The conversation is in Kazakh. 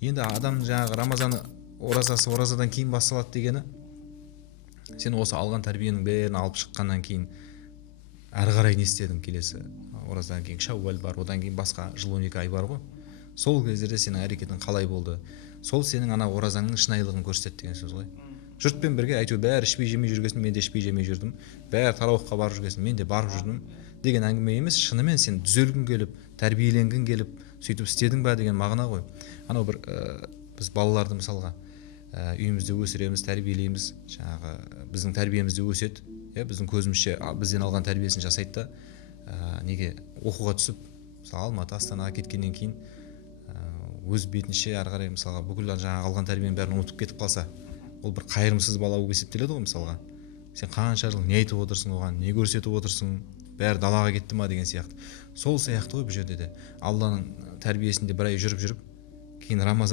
Енді адам жаңағы Рамазаны оразадан кейін басталады дегені, сен осы алған тәрбиенің бәрін алып шыққаннан кейін әрі қарай не істедің? Келесі оразадан кейін Шәуәл бар, одан кейін басқа жыл 12 ай бар ғой. Сол кездерде сенің әрекетің қалай болды? Сол сенің ана оразаңның шынайылығын көрсетеді деген сөз ғой. Жұртпен бірге әйтеуір бәрі ішпей жемей жүргесін, мен де ішпей жемей жүрдім. Бәрі тарауыққа барып жүргесін, мен де барып жүрдім деген әңгіме емес. Шынымен сен түзелгің келіп, тәрбиеленгің келіп, сөйтіп істедің ба деген мағына ғой. Анау бір біз балаларды мысалға үйімізде өсіреміз, тәрбиелейміз, жаңағы біздің тәрбиемізде өседі, біздің көзімізше бізден алған тәрбиесін жасайды да неге оқуға түсіп, мысалы Алматы, Астанаға кеткеннен кейін өз бетінше ары қарай мысалға бүкіл жаңағы алған тәрбиенің бәрін ұмытып кетіп қалса, ол бір қайырымсыз бала болып есептеледі ғой. Мысалға сен қанша жыл не айтып отырсың оған, не көрсетіп отырсың, бәрі далаға кетті ма деген сияқты. Сол сияқты ғой бұл жерде де Алланың тәрбиесінде бір ай жүріп кейін Рамазан